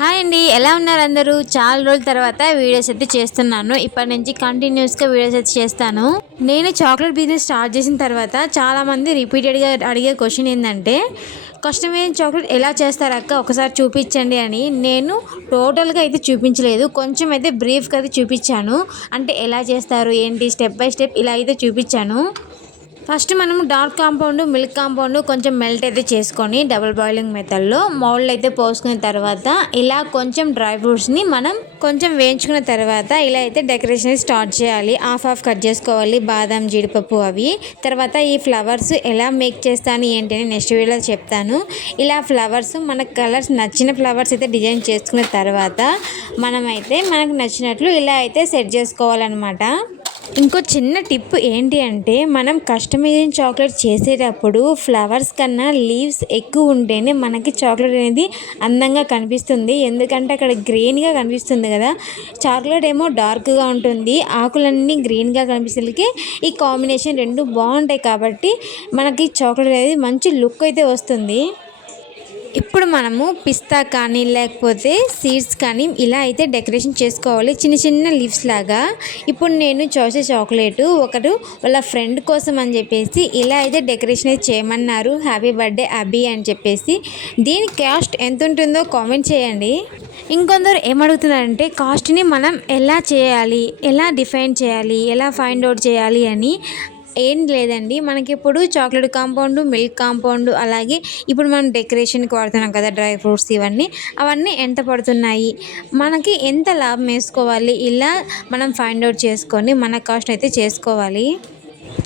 Hi అండి, ఎలా ఉన్నారు అందరూ? చాలా రోజుల తర్వాత వీడియోస్ అయితే చేస్తున్నాను. ఇప్పటి నుంచి కంటిన్యూస్గా వీడియోస్ అయితే చేస్తాను. నేను చాక్లెట్ బిజినెస్ స్టార్ట్ చేసిన తర్వాత చాలామంది రిపీటెడ్గా అడిగే క్వశ్చన్ ఏంటంటే, కస్టమైజ్ చాక్లెట్ ఎలా చేస్తారక్క ఒకసారి చూపించండి అని. నేను టోటల్గా అయితే చూపించలేదు, కొంచెం అయితే బ్రీఫ్గా అయితే చూపించాను. అంటే ఎలా చేస్తారు ఏంటి స్టెప్ బై స్టెప్ ఇలా అయితే చూపించాను. ఫస్ట్ మనము డార్క్ కాంపౌండ్ మిల్క్ కాంపౌండ్ కొంచెం మెల్ట్ అయితే చేసుకొని డబుల్ బాయిలింగ్ మెథడ్లో మౌల్డ్ అయితే పోసుకున్న తర్వాత ఇలా కొంచెం డ్రై ఫ్రూట్స్ని మనం కొంచెం వేయించుకున్న తర్వాత ఇలా అయితే డెకరేషన్ స్టార్ట్ చేయాలి. హాఫ్ కట్ చేసుకోవాలి, బాదం జీడిపప్పు అవి. తర్వాత ఈ ఫ్లవర్స్ ఎలా మేక్ చేస్తాను ఏంటి అని నెక్స్ట్ వీడియోలో చెప్తాను. ఇలా ఫ్లవర్స్ మనకు కలర్స్ నచ్చిన ఫ్లవర్స్ అయితే డిజైన్ చేసుకున్న తర్వాత మనకు నచ్చినట్లు ఇలా అయితే సెట్ చేసుకోవాలన్నమాట. ఇంకో చిన్న టిప్ ఏంటి అంటే, మనం కస్టమైజింగ్ చాక్లెట్ చేసేటప్పుడు ఫ్లవర్స్ కన్నా లీవ్స్ ఎక్కువ ఉంటేనే మనకి చాక్లెట్ అనేది అందంగా కనిపిస్తుంది. ఎందుకంటే అక్కడ గ్రీన్గా కనిపిస్తుంది కదా, చాక్లెట్ ఏమో డార్క్గా ఉంటుంది, ఆకులన్నీ గ్రీన్గా కనిపిస్తే ఈ కాంబినేషన్ రెండు బాగుంటాయి కాబట్టి మనకి చాక్లెట్ అనేది మంచి లుక్ అయితే వస్తుంది. ఇప్పుడు మనము పిస్తా కానీ లేకపోతే సీడ్స్ కానీ ఇలా అయితే డెకరేషన్ చేసుకోవాలి, చిన్న చిన్న లీవ్స్ లాగా. ఇప్పుడు నేను చూసే చాక్లెట్ ఒకరు వాళ్ళ ఫ్రెండ్ కోసం అని చెప్పేసి ఇలా అయితే డెకరేషన్ అయితే చేయమన్నారు. హ్యాపీ బర్త్డే అభి అని చెప్పేసి. దీని కాస్ట్ ఎంత ఉంటుందో కామెంట్ చేయండి. ఇంకొందరు ఏమడుగుతున్నారంటే, కాస్ట్ని మనం ఎలా చేయాలి, ఎలా డిఫైన్ చేయాలి, ఎలా ఫైండ్ అవుట్ చేయాలి అని. ఏం లేదండి, మనకి ఇప్పుడు చాక్లెట్ కాంపౌండ్ మిల్క్ కాంపౌండ్ అలాగే ఇప్పుడు మనం డెకరేషన్కి వాడుతున్నాం కదా డ్రై ఫ్రూట్స్ అవన్నీ ఎంత పడుతున్నాయి, మనకి ఎంత లాభం వేసుకోవాలి, ఇలా మనం ఫైండ్ అవుట్ చేసుకొని మన కాస్ట్ అయితే చేసుకోవాలి.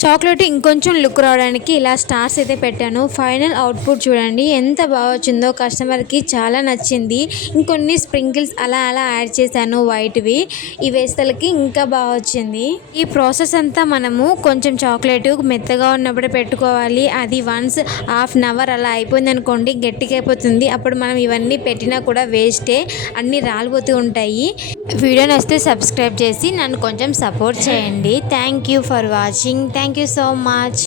చాక్లెట్ ఇంకొంచెం లుక్ రావడానికి ఇలా స్టార్స్ అయితే పెట్టాను. ఫైనల్ అవుట్పుట్ చూడండి ఎంత బాగా వచ్చిందో, కస్టమర్కి చాలా నచ్చింది. ఇంకొన్ని స్ప్రింకిల్స్ అలా యాడ్ చేశాను వైట్వి, ఈ వేస్తలకి ఇంకా బాగా వచ్చింది. ఈ ప్రాసెస్ అంతా మనము కొంచెం చాక్లెట్ మెత్తగా ఉన్నప్పుడే పెట్టుకోవాలి. అది వన్స్ హాఫ్ అన్ అవర్ అలా అయిపోయింది అనుకోండి గట్టిగా అయిపోతుంది. అప్పుడు మనం ఇవన్నీ పెట్టినా కూడా వేస్టే, అన్నీ రాలిపోతూ ఉంటాయి. వీడియో నచ్చితే సబ్స్క్రైబ్ చేసి నన్ను కొంచెం సపోర్ట్ చేయండి. Thank you for watching. Thank you so much.